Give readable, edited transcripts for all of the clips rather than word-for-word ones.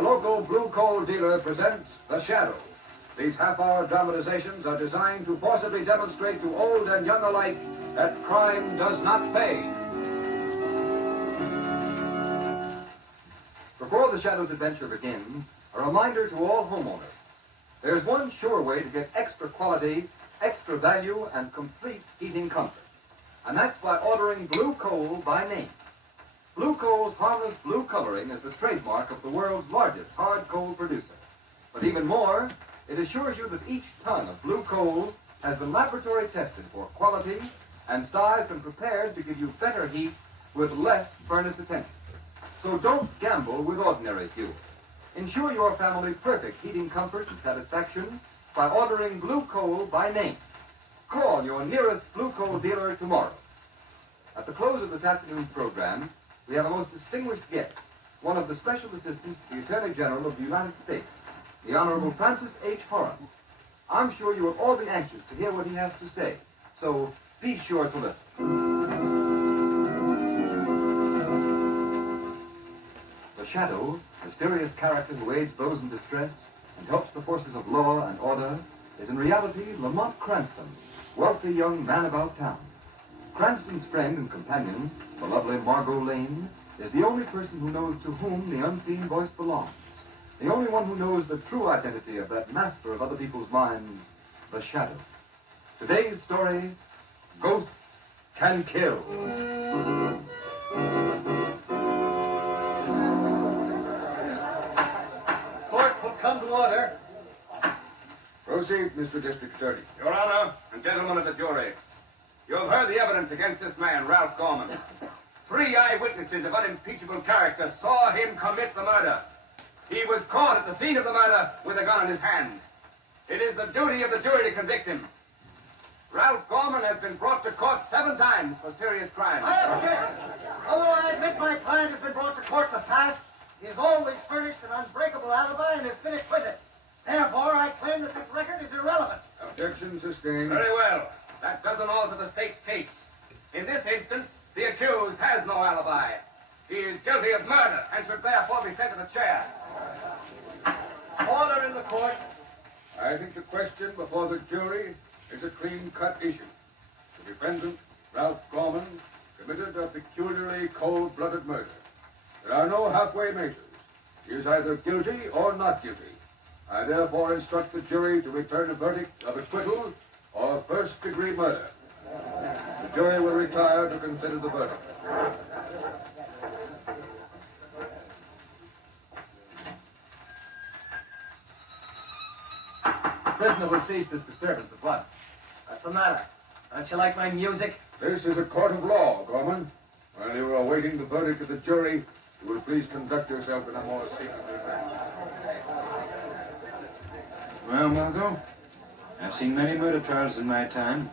your local blue coal dealer presents The Shadow. These half-hour dramatizations are designed to forcibly demonstrate to old and young alike that crime does not pay. Before The Shadow's adventure begins, a reminder to all homeowners. There's one sure way to get extra quality, extra value, and complete heating comfort. And that's by ordering blue coal by name. Blue coal's harmless blue coloring is the trademark of the world's largest hard coal producer. But even more, it assures you that each ton of blue coal has been laboratory tested for quality and sized and prepared to give you better heat with less furnace attention. So don't gamble with ordinary fuel. Ensure your family perfect heating comfort and satisfaction by ordering blue coal by name. Call your nearest blue coal dealer tomorrow. At the close of this afternoon's program, we have a most distinguished guest, one of the special assistants to the Attorney General of the United States, the Honorable Francis H. Horan. I'm sure you will all be anxious to hear what he has to say, so be sure to listen. The Shadow, mysterious character who aids those in distress and helps the forces of law and order, is in reality Lamont Cranston, wealthy young man about town. Cranston's friend and companion, the lovely Margot Lane, is the only person who knows to whom the unseen voice belongs, the only one who knows the true identity of that master of other people's minds, the Shadow. Today's story, Ghosts Can Kill. Court will come to order. Proceed, Mr. District Attorney. Your Honor and gentlemen of the jury, you have heard the evidence against this man, Ralph Gorman. 3 eyewitnesses of unimpeachable character saw him commit the murder. He was caught at the scene of the murder with a gun in his hand. It is the duty of the jury to convict him. Ralph Gorman has been brought to court 7 times for serious crimes. I object. Although I admit my client has been brought to court in the past, he has always furnished an unbreakable alibi and has been acquitted. Therefore, I claim that this record is irrelevant. Objection sustained. Very well. That doesn't alter the state's case. In this instance, the accused has no alibi. He is guilty of murder and should therefore be sent to the chair. Order in the court. I think the question before the jury is a clean-cut issue. The defendant, Ralph Gorman, committed a peculiarly cold-blooded murder. There are no halfway measures. He is either guilty or not guilty. I therefore instruct the jury to return a verdict of acquittal or first-degree murder. The jury will retire to consider the verdict. The prisoner will cease this disturbance at once. What's the matter? Don't you like my music? This is a court of law, Gorman. While you are awaiting the verdict of the jury, you will please conduct yourself in a more seemly manner. Well, Margot, I've seen many murder trials in my time,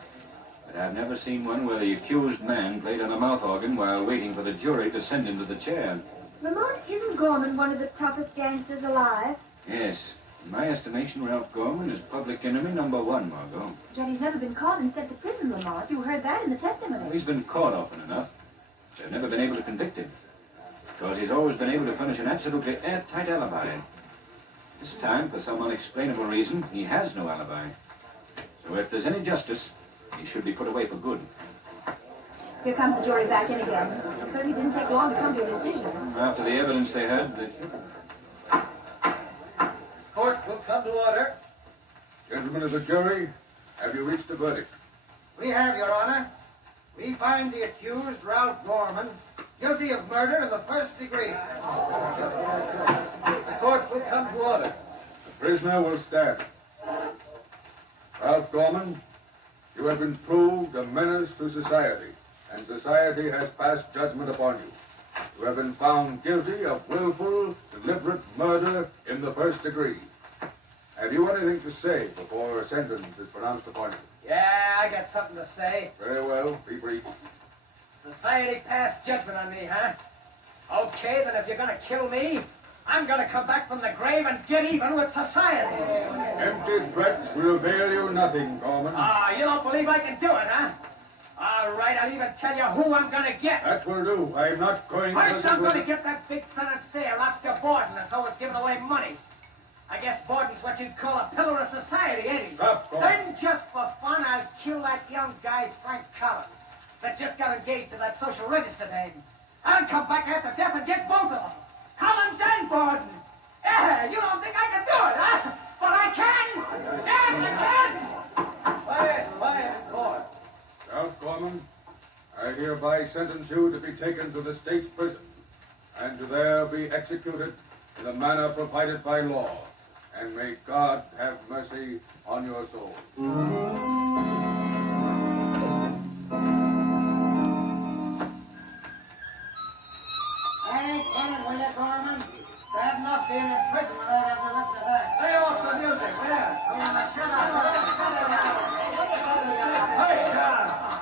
but I've never seen one where the accused man played on a mouth organ while waiting for the jury to send him to the chair. Lamont, isn't Gorman one of the toughest gangsters alive? Yes. In my estimation, Ralph Gorman is public enemy number 1, Margot. Yet he's never been caught and sent to prison, Lamont. You heard that in the testimony. Well, he's been caught often enough. They've never been able to convict him, because he's always been able to furnish an absolutely airtight alibi. This time, for some unexplainable reason, he has no alibi. So if there's any justice, he should be put away for good. Here comes the jury back in again. It certainly didn't take long to come to a decision. After the evidence they heard, they should. Court will come to order. Gentlemen of the jury, have you reached a verdict? We have, Your Honor. We find the accused, Ralph Gorman, guilty of murder in the first degree. The court will come to order. The prisoner will stand. Ralph Gorman, you have been proved a menace to society, and society has passed judgment upon you. You have been found guilty of willful, deliberate murder in the first degree. Have you anything to say before a sentence is pronounced upon you? Yeah, I got something to say. Very well, be brief. Society passed judgment on me, huh? Okay, then if you're gonna kill me, I'm gonna come back from the grave and get even with society. Empty threats will avail you nothing, Gorman. Ah, you don't believe I can do it, huh? All All right, I'll even tell you who I'm gonna get. That will do. I'm not going First, I'm gonna get that big financier, Oscar Borden, that's always giving away money. I guess Borden's what you'd call a pillar of society, ain't he? Stop, Gordon. Then, just for fun, I'll kill that young guy, Frank Collins, that just got engaged to that social register dame. I'll come back after death and get both of them. Collins and Borden. Yeah, you don't think I can do it, huh? But I can! Yes, I can! Quiet, court. Ralph Gorman, I hereby sentence you to be taken to the state prison and to there be executed in the manner provided by law. And may God have mercy on your soul. Hey, get it, will you, Gorman? Bad enough being in prison without having to listen to that. Lay off the music, yeah. Shut up. Hey,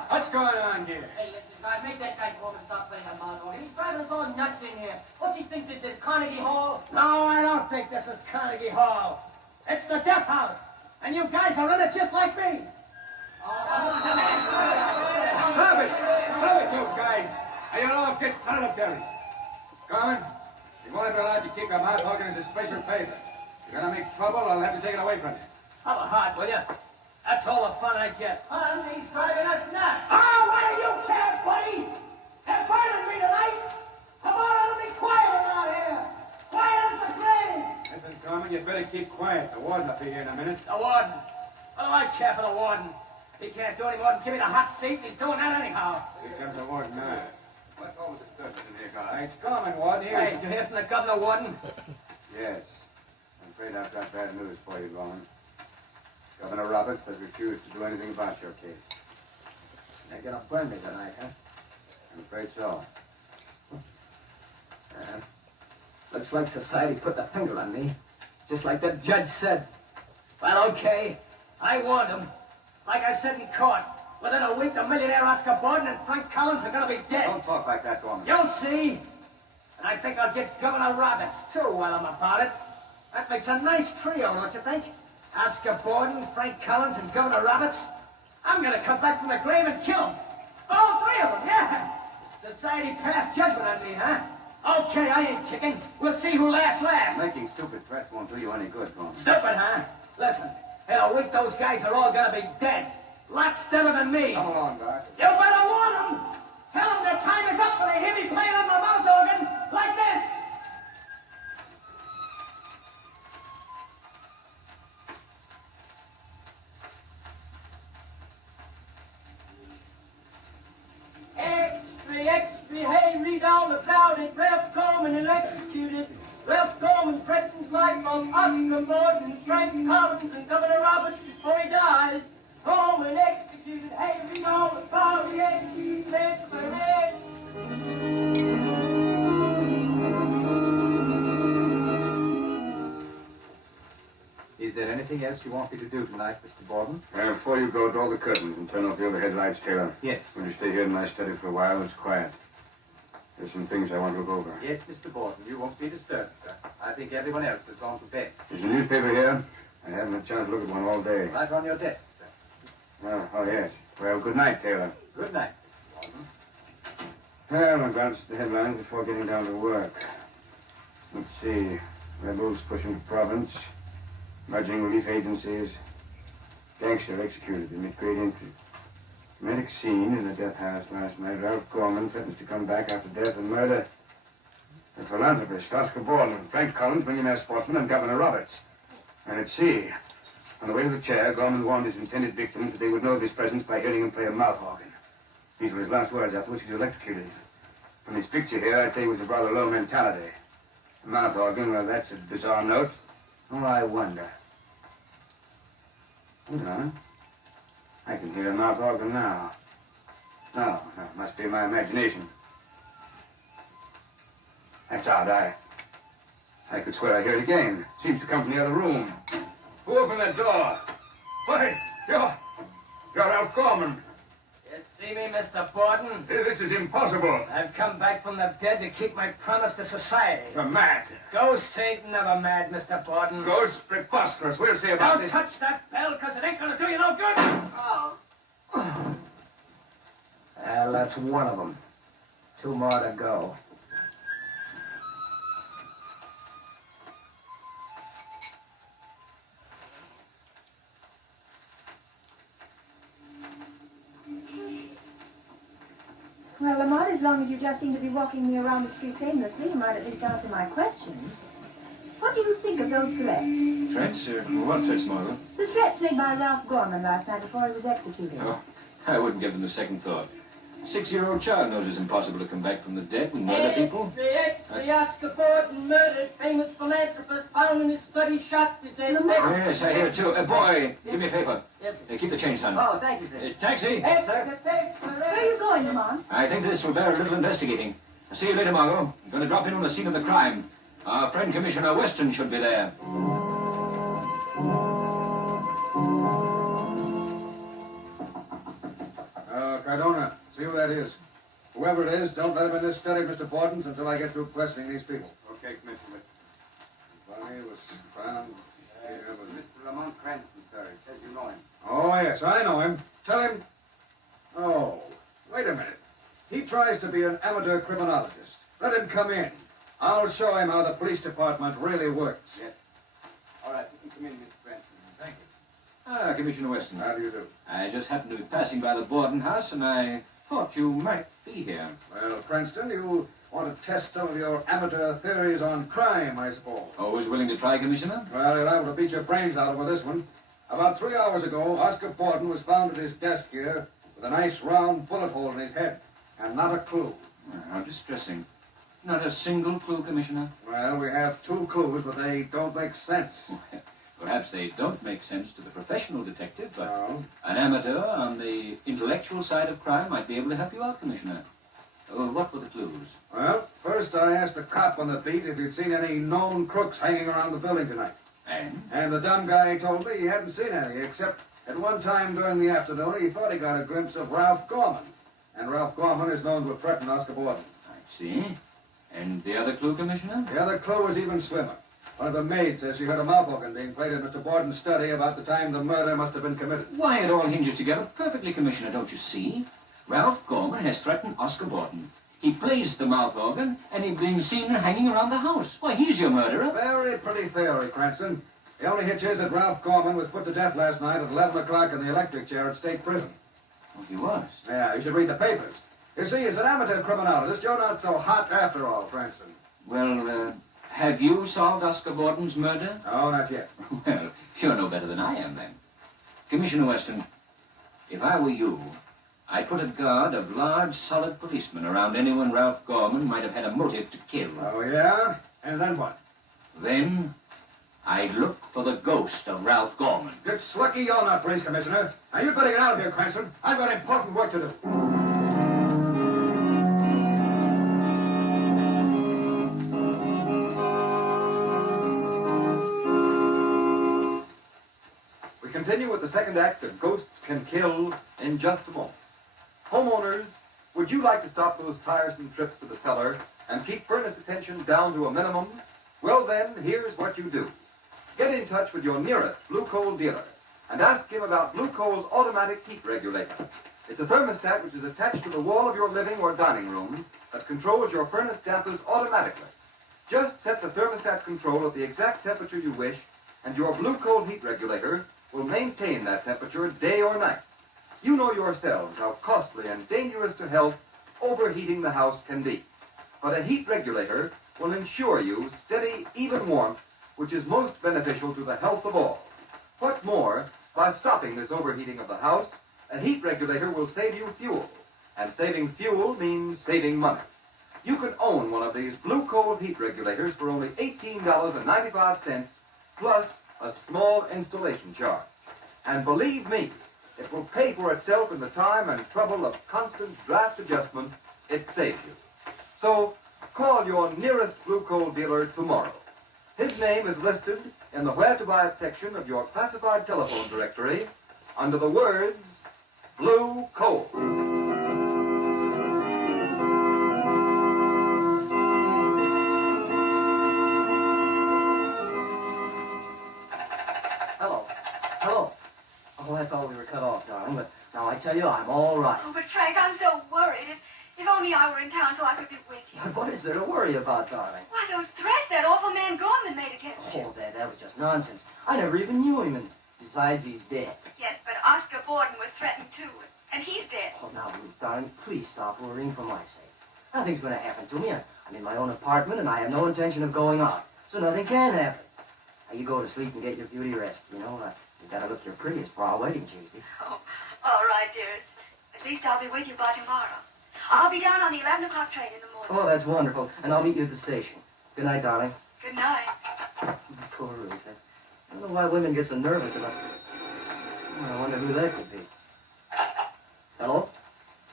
what's going on here? Hey, listen, guys, make that guy Gorman stop playing that monologue. He's driving us all nuts in here. What's he think this is, Carnegie Hall? No, I don't think this is Carnegie Hall. It's the Death House. And you guys are in it just like me. Stop it, you guys. And you'll all get solitary. Gorman, you won't be allowed to keep your mouth talking as a special favor. You're gonna make trouble, I'll have to take it away from you. Have a heart, will you? That's all the fun I get. Fun? He's driving us nuts. Oh, what do you care, buddy? They're burning me tonight. Come on, it'll be quiet around here. Quiet as the grave. Listen, Gorman, you'd better keep quiet. The warden will be here in a minute. The warden. What do I care for the warden? He can't do any more than give me the hot seat. He's doing that anyhow. Here comes the warden now. What's all the disturbance in here, guys? It's Gorman, warden. Here. Hey, did you hear from the governor, warden? Yes. I'm afraid I've got bad news for you, Gorman. Governor Roberts has refused to do anything about your case. They're gonna burn me tonight, huh? I'm afraid so. Looks like society put the finger on me. Just like the judge said. Well, okay. I warned him. Like I said in court, within a week, the millionaire Oscar Borden and Frank Collins are gonna be dead. Don't talk like that, Gorman. You'll see. And I think I'll get Governor Roberts, too, while I'm about it. That makes a nice trio, don't you think? Oscar Borden, Frank Collins, and Governor Roberts. I'm gonna come back from the grave and kill them. All three of them, yeah. Society passed judgment on me, huh? Okay, I ain't kicking. We'll see who laughs last. Making stupid threats won't do you any good, Gorman. Stupid, huh? Listen, in a week those guys are all gonna be dead. Lots deader than me. Come along, guys. You better warn them. Tell them their time is up when they hear me playing on my mouth organ like this. Extra, hey, read all about it. Ralph Gorman electrocuted. Ralph Gorman threatens life on Oscar Borden, Frank Collins, and Governor Roberts before he dies. Gorman executed. Hey, read all about it. Is there anything else you want me to do tonight, Mr. Borden? Before you go, draw the curtains and turn off the overhead lights, Taylor. Yes. Will you stay here in my study for a while? It's quiet. There's some things I want to look over. Yes, Mr. Borden. You won't be disturbed, sir. I think everyone else has gone to bed. There's a newspaper here. I haven't had a chance to look at one all day. Right on your desk, sir. Oh, yes. Well, good night, Taylor. Good night, Mr. Borden. Well, I'm glad it's the headlines before getting down to work. Let's see. Rebels pushing the province. Merging relief agencies. Gangster executed amid great intrigue. Dramatic scene in the death house last night. Ralph Gorman threatens to come back after death and murder. The philanthropist, Oscar Borden, Frank Collins, millionaire sportsman, and Governor Roberts. And at sea, on the way to the chair, Gorman warned his intended victims that they would know of his presence by hearing him play a mouth organ. These were his last words, after which he was electrocuted. From his picture here, I'd say he was of rather low mentality. A mouth organ, well, that's a bizarre note. Oh, I wonder. Hold on. I can hear a mouth organ now. No, it must be my imagination. That's odd. I could swear I hear it again. Seems to come from the other room. Who opened that door? Why, you're Ralph Gorman. You see me, Mr. Borden? This is impossible. I've come back from the dead to keep my promise to society. You're mad. Ghosts ain't never mad, Mr. Borden. Ghosts, preposterous. We'll see about Don't this. touch that bell, because it ain't going to do you no good. Oh. Well, that's one of them. 2 more to go. Well, Lamont, as long as you just seem to be walking me around the streets aimlessly, you might at least answer my questions. What do you think of those threats? Threats? What threats, Margot? The threats made by Ralph Gorman last night before he was executed. Oh, I wouldn't give them a second thought. A 6-year-old child knows it's impossible to come back from the dead and murder people. The Oscar Borden murdered, famous philanthropist found in his study shot to death. Yes, I hear too. Boy, give me a paper. Yes, Keep the change, son. Oh, thank you, sir. Taxi! Yes, sir. Where are you going, Lamont? I think this will bear a little investigating. I'll see you later, Margot. I'm going to drop in on the scene of the crime. Our friend Commissioner Weston should be there. Cardona, see who that is. Whoever it is, don't let him in this study, Mr. Borden's, until I get through questioning these people. Okay, Commissioner. Body was found here, but... Mr. Lamont Cranston, sir. He says you know him. Oh, yes, I know him. Tell him... Oh, wait a minute. He tries to be an amateur criminologist. Let him come in. I'll show him how the police department really works. Yes. All right, you can come in, Mr. Cranston. Thank you. Ah, Commissioner Weston. How do you do? I just happened to be passing by the Borden house, and I thought you might be here. Well, Cranston, you want to test some of your amateur theories on crime, I suppose. Always willing to try, Commissioner? Well, you're able to beat your brains out over this one. About 3 hours ago, Oscar Borden was found at his desk here with a nice round bullet hole in his head, and not a clue. How distressing. Not a single clue, Commissioner? Well, we have 2 clues, but they don't make sense. Perhaps they don't make sense to the professional detective, but No. an amateur on the intellectual side of crime might be able to help you out, Commissioner. What were the clues? Well, first I asked the cop on the beat if he'd seen any known crooks hanging around the building tonight. And the dumb guy told me he hadn't seen any, except at one time during the afternoon he thought he got a glimpse of Ralph Gorman. And Ralph Gorman is known to have threatened Oscar Borden. I see. And the other clue, Commissioner? The other clue is even slimmer. One of the maids says she heard a mouth organ being played in Mr. Borden's study about the time the murder must have been committed. Why, it all hinges together perfectly, Commissioner, don't you see? Ralph Gorman has threatened Oscar Borden. He plays the mouth organ, and he's been seen hanging around the house. Why, he's your murderer. Very pretty theory, Cranston. The only hitch is that Ralph Gorman was put to death last night at 11 o'clock in the electric chair at State Prison. Oh, he was. Yeah, you should read the papers. You see, as an amateur criminologist, you're not so hot after all, Cranston. Well, have you solved Oscar Borden's murder? No, not yet. Well, you're no better than I am, then. Commissioner Weston, if I were you, I'd put a guard of large, solid policemen around anyone Ralph Gorman might have had a motive to kill. Oh, yeah? And then what? Then, I'd look for the ghost of Ralph Gorman. It's lucky you're not police commissioner. Now, you'd better get out of here, Cranston. I've got important work to do. We continue with the second act of Ghosts Can Kill in just a moment. Homeowners, would you like to stop those tiresome trips to the cellar and keep furnace attention down to a minimum? Well then, here's what you do. Get in touch with your nearest Blue Coal dealer and ask him about Blue Coal's automatic heat regulator. It's a thermostat which is attached to the wall of your living or dining room that controls your furnace dampers automatically. Just set the thermostat control at the exact temperature you wish, and your Blue Coal heat regulator will maintain that temperature day or night. You know yourselves how costly and dangerous to health overheating the house can be. But a heat regulator will ensure you steady, even warmth, which is most beneficial to the health of all. What's more, by stopping this overheating of the house, a heat regulator will save you fuel. And saving fuel means saving money. You can own one of these Blue Coal heat regulators for only $18.95 plus a small installation charge. And believe me, it will pay for itself in the time and trouble of constant draft adjustment it saves you. So, call your nearest Blue Coal dealer tomorrow. His name is listed in the Where to Buy It section of your classified telephone directory under the words Blue Coal. Hello. Hello. Oh, I thought we were cut off, darling, but now I tell you, I'm all right. Oh, but Frank, I'm so worried. told me I were in town so I could be with you. What is there to worry about, darling? Why, those threats that awful man Gorman made against you. Oh, that was just nonsense. I never even knew him, and besides, he's dead. Yes, but Oscar Borden was threatened too, and he's dead. Oh, now, Ruth, darling, please stop worrying for my sake. Nothing's going to happen to me. I'm in my own apartment, and I have no intention of going out, so nothing can happen. Now, you go to sleep and get your beauty rest. You know, you got to look your prettiest for our wedding, Casey. Oh, all right, dearest. At least I'll be with you by tomorrow. I'll be down on the 11 o'clock train in the morning. Oh, that's wonderful. And I'll meet you at the station. Good night, darling. Good night. Poor Ruth. I don't know why women get so nervous about... Oh, I wonder who that could be. Hello?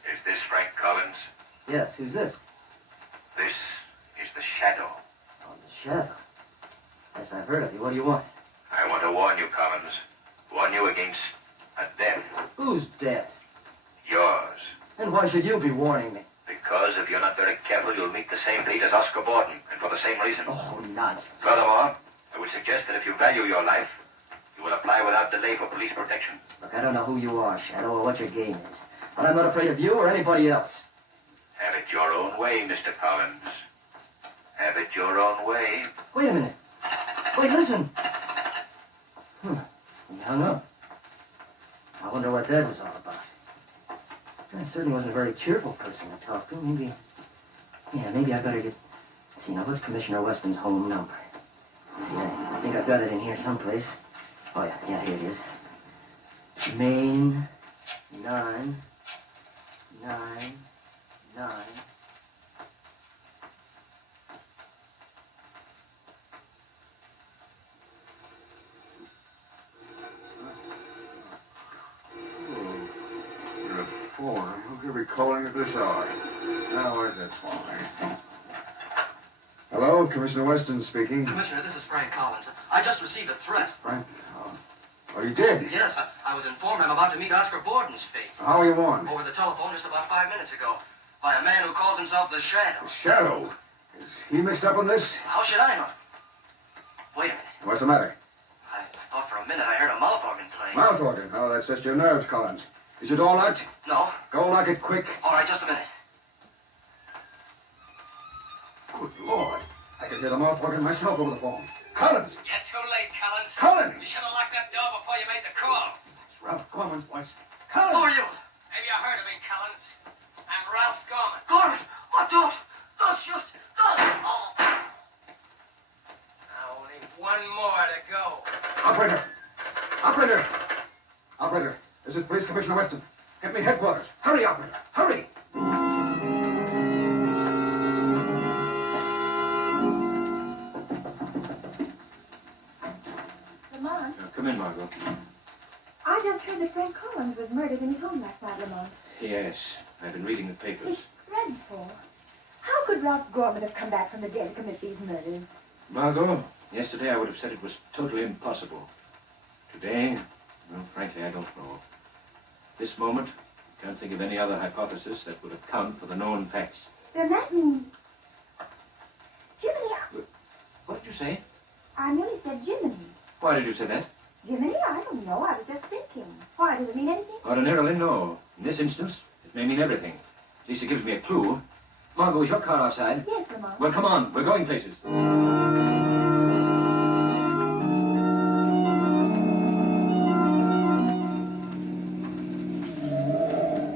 Is this Frank Collins? Yes, who's this? This is the Shadow. Oh, the Shadow. Yes, I've heard of you. What do you want? I want to warn you, Collins. Warn you against a death. Who's dead? Yours. And why should you be warning me? Because if you're not very careful, you'll meet the same fate as Oscar Borden, and for the same reason. Oh, nonsense. Furthermore, I would suggest that if you value your life, you will apply without delay for police protection. Look, I don't know who you are, Shadow, or what your game is. But I'm not afraid of you or anybody else. Have it your own way, Mr. Collins. Have it your own way. Wait a minute. Wait, listen. He hung up. I wonder what that was all about. I certainly wasn't a very cheerful person to talk to. Maybe I better get... See, now, what's Commissioner Weston's home number? See, I think I've got it in here someplace. Oh, yeah, here it is. Main 999. Who could be calling at this hour? Now, where's that phone? Hello, Commissioner Weston speaking. Commissioner, this is Frank Collins. I just received a threat. Frank? Oh, you did? Yes, I was informed I'm about to meet Oscar Borden's fate. How are you warned? Over the telephone just about 5 minutes ago. By a man who calls himself the Shadow. The Shadow? Is he mixed up in this? How should I know? Wait a minute. What's the matter? I thought for a minute I heard a mouth organ playing. Mouth organ? Oh, that's just your nerves, Collins. Is your door locked? No. Go lock it quick. All right, just a minute. Good Lord. I can hear the mouth organ myself over the phone. Collins! You're too late, Collins. Collins! You should have locked that door before you made the call. It's Ralph Gorman's voice. Who Collins! are you? Maybe you heard of me, Collins. I'm Ralph Gorman. Gorman! What? Don't shoot! Don't! Oh! Now, only one more to go. Operator! Operator! Operator, this is Police Commissioner Weston. Get me headquarters. Hurry, operator. Hurry! Lamont, Come in, Margot. I just heard that Frank Collins was murdered in his home last night, Lamont. Yes, I've been reading the papers. It's dreadful. How could Ralph Gorman have come back from the dead to commit these murders? Margot, yesterday I would have said it was totally impossible. Today, well, frankly, I don't know. This moment, I can't think of any other hypothesis that would account for the known facts. Then that means... Jiminy, What did you say? I nearly said Jiminy. Why did you say that? Jiminy? I don't know. I was just thinking. Why, does it mean anything? Ordinarily, no. In this instance, it may mean everything. At least it gives me a clue. Margot, is your car outside? Yes, Lamont. Well, come on. We're going places.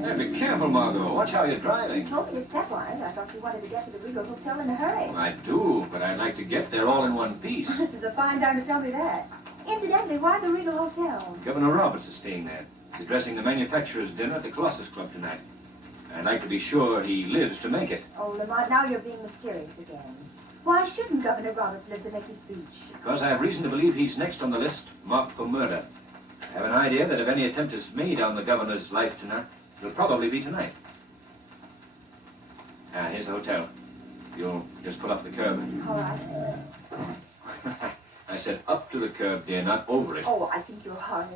Hey, be careful, Margot. Watch how you're driving. You told me to stepwise. I thought you wanted to get to the Regal Hotel in a hurry. I do, but I'd like to get there all in one piece. This is a fine time to tell me that. Incidentally, why the Regal Hotel? Governor Roberts is staying there. He's addressing the manufacturers' dinner at the Colossus Club tonight. I'd like to be sure he lives to make it. Oh, Lamont, now you're being mysterious again. Why shouldn't Governor Roberts live to make his speech? Because I have reason to believe he's next on the list, marked for murder. I have an idea that if any attempt is made on the governor's life tonight, it'll probably be tonight. Here's the hotel. You'll just pull up the curb. All right. I said up to the curb, dear, not over it. Oh, I think you're horrid.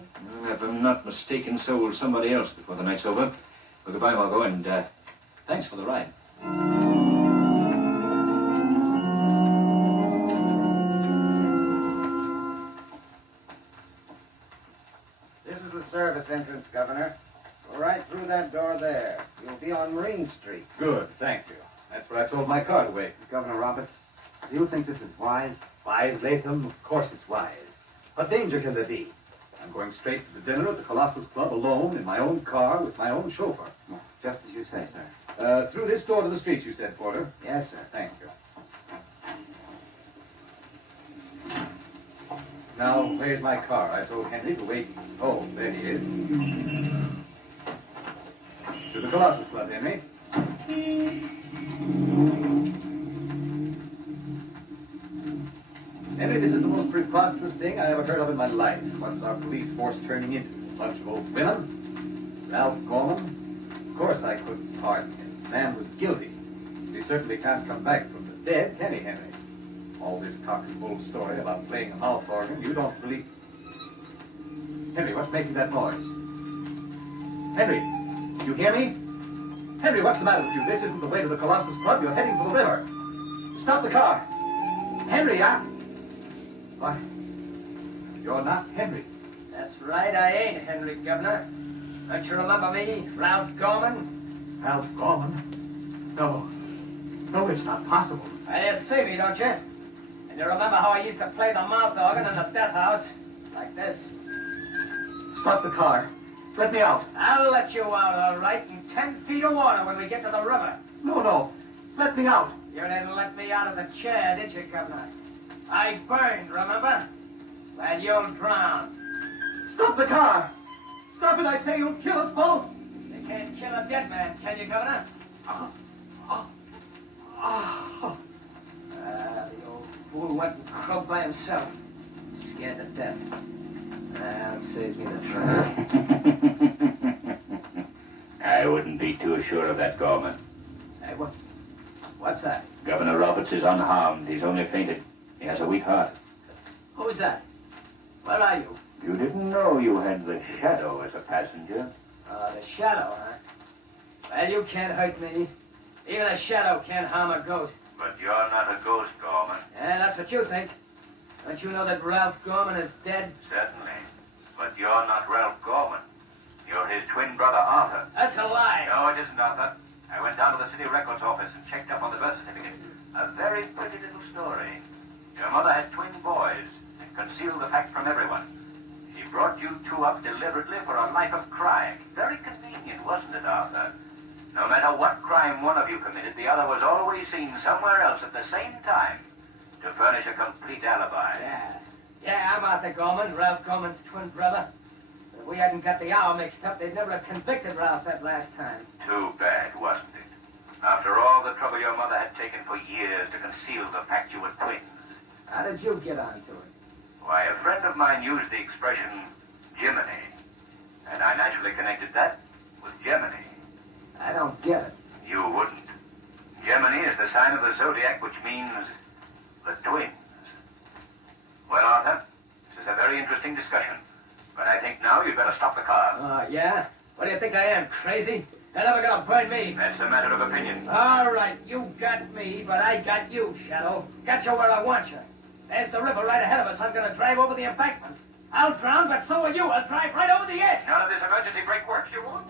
Well, if I'm not mistaken, so will somebody else before the night's over. Well, goodbye, Margot, and thanks for the ride. This is the service entrance, Governor. Go right through that door there. You'll be on Marine Street. Good, thank you. That's where I told my car to wait. Governor Roberts, do you think this is wise? Wise, Latham? Of course it's wise. What danger can there be? I'm going straight to the dinner at the Colossus Club alone in my own car with my own chauffeur. Just as you say, sir. Through this door to the street, you said, Porter? Yes, sir. Thank you. Now, where's my car? I told Henry to wait. Oh, there he is. To the Colossus Club, Henry. Henry, this is the most preposterous thing I ever heard of in my life. What's our police force turning into? A bunch of old women? Ralph Gorman? Of course I couldn't pardon him. The man was guilty. He certainly can't come back from the dead, can he, Henry? All this cock and bull story about playing a mouth organ, you don't believe... Henry, what's making that noise? Henry, you hear me? Henry, what's the matter with you? This isn't the way to the Colossus Club. You're heading for the river. Stop the car. Henry, Why, you're not Henry. That's right, I ain't Henry, Governor. Don't you remember me, Ralph Gorman? Ralph Gorman? No. No, it's not possible. You see me, don't you? And you remember how I used to play the mouth organ in the death house? Like this. Stop the car. Let me out. I'll let you out, all right, in 10 feet of water when we get to the river. No. Let me out. You didn't let me out of the chair, did you, Governor? I burned, remember? Well, you'll drown. Stop the car. Stop it, I say. You'll kill us both. You can't kill a dead man, can you, Governor? The old fool went and croaked by himself. Scared to death. That saves me the trouble. I wouldn't be too sure of that, Gorman. Hey, what's that? Governor Roberts is unharmed. He's only fainted. He has a weak heart. Who's that? Where are you? You didn't know you had the Shadow as a passenger. The Shadow, huh? Well, you can't hurt me. Even a shadow can't harm a ghost. But you're not a ghost, Gorman. Yeah, that's what you think. Don't you know that Ralph Gorman is dead? Certainly. But you're not Ralph Gorman. You're his twin brother, Arthur. That's a lie. No, it isn't, Arthur. I went down to the city records office and checked up on the birth certificate. A very pretty little story. Your mother had twin boys and concealed the fact from everyone. She brought you two up deliberately for a life of crime. Very convenient, wasn't it, Arthur? No matter what crime one of you committed, the other was always seen somewhere else at the same time to furnish a complete alibi. Yeah, I'm Arthur Gorman, Ralph Gorman's twin brother. If we hadn't got the hour mixed up, they'd never have convicted Ralph that last time. Too bad, wasn't it? After all the trouble your mother had taken for years to conceal the fact you were twins. How did you get onto it? Why, a friend of mine used the expression Jiminy, and I naturally connected that with Gemini. I don't get it. You wouldn't. Gemini is the sign of the zodiac, which means the twins. Well, Arthur, this is a very interesting discussion, but I think now you'd better stop the car. Yeah? What do you think I am, crazy? They're never gonna burn me. That's a matter of opinion. All right, you got me, but I got you, Shadow. Got you where I want you. There's the river right ahead of us. I'm gonna drive over the embankment. I'll drown, but so will you. I'll drive right over the edge. None of this emergency brake works you want?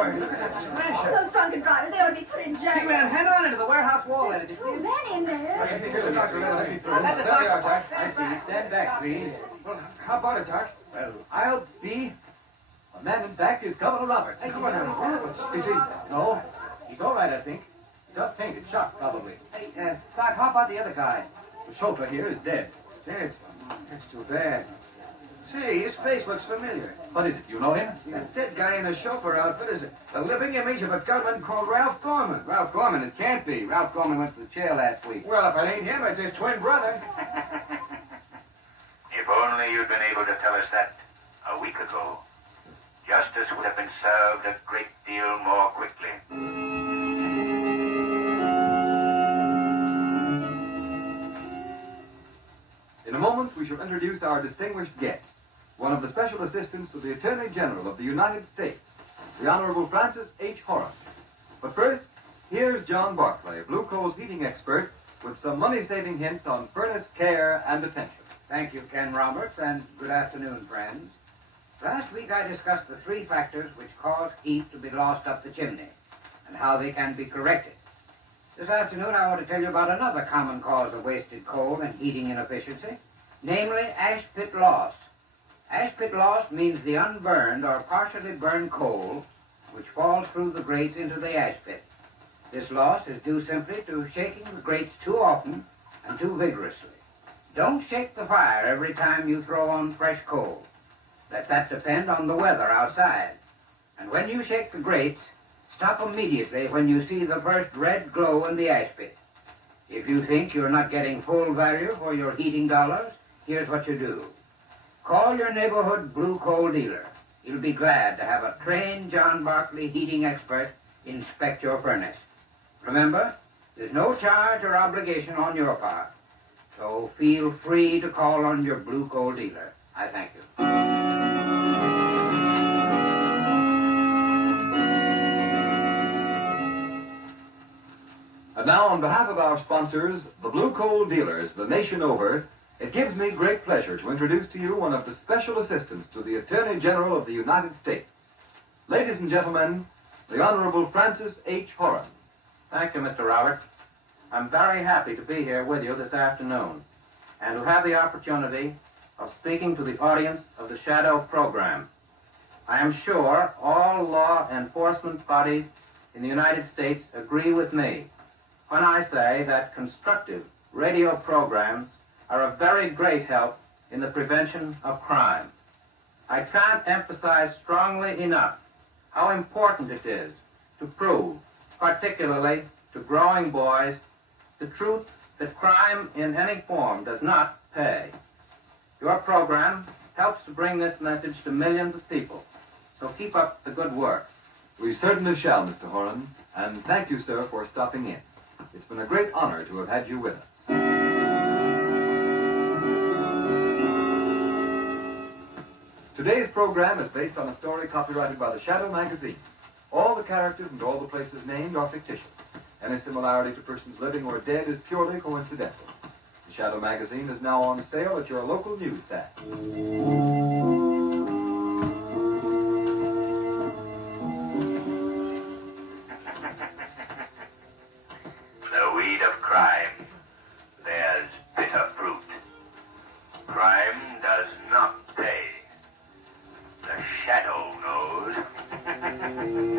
Those drunken drivers, they ought to be put in jail. He ran head on into the warehouse wall, Eddie. Did you see Oh, it? man in there. Here's the doctor. Let me through. Let the There you are, doctor- Doc. I see. Stand back, please. Well, how about it, Doc? Well, I'll be... The man in back is Governor Roberts. Hey, come on now. Is he? No. He's all right, I think. Just fainted. Shocked, probably. Hey, Doc, how about the other guy? The chauffeur here is dead. Dead? That's too bad. Say, his face looks familiar. What is it? You know him? That dead guy in the chauffeur outfit is a living image of a gunman called Ralph Gorman. Ralph Gorman, it can't be. Ralph Gorman went to the chair last week. Well, if it ain't him, it's his twin brother. If only you'd been able to tell us that a week ago. Justice would have been served a great deal more quickly. In a moment, we shall introduce our distinguished guest, one of the special assistants to the Attorney General of the United States, the Honorable Francis H. Horan. But first, here's John Barclay, Blue Coal's heating expert, with some money-saving hints on furnace care and attention. Thank you, Ken Roberts, and good afternoon, friends. Last week I discussed the three factors which cause heat to be lost up the chimney and how they can be corrected. This afternoon I want to tell you about another common cause of wasted coal and heating inefficiency, namely ash pit loss. Ash pit loss means the unburned or partially burned coal which falls through the grates into the ash pit. This loss is due simply to shaking the grates too often and too vigorously. Don't shake the fire every time you throw on fresh coal. Let that depend on the weather outside. And when you shake the grates, stop immediately when you see the first red glow in the ash pit. If you think you're not getting full value for your heating dollars, here's what you do. Call your neighborhood blue coal dealer. He'll be glad to have a trained John Barkley heating expert inspect your furnace. Remember, there's no charge or obligation on your part. So feel free to call on your blue coal dealer. I thank you. And now, on behalf of our sponsors, the Blue Coal Dealers, the nation over, it gives me great pleasure to introduce to you one of the special assistants to the Attorney General of the United States. Ladies and gentlemen, the Honorable Francis H. Horan. Thank you, Mr. Roberts. I'm very happy to be here with you this afternoon and to have the opportunity of speaking to the audience of the Shadow program. I am sure all law enforcement bodies in the United States agree with me when I say that constructive radio programs are a very great help in the prevention of crime. I can't emphasize strongly enough how important it is to prove, particularly to growing boys, the truth that crime in any form does not pay. Your program helps to bring this message to millions of people, so keep up the good work. We certainly shall, Mr. Horan, and thank you, sir, for stopping in. It's been a great honor to have had you with us. Today's program is based on a story copyrighted by the Shadow magazine. All the characters and all the places named are fictitious. Any similarity to persons living or dead is purely coincidental. The Shadow magazine is now on sale at your local newsstand. The weed of crime bears bitter fruit. Crime does not pay. The Shadow knows.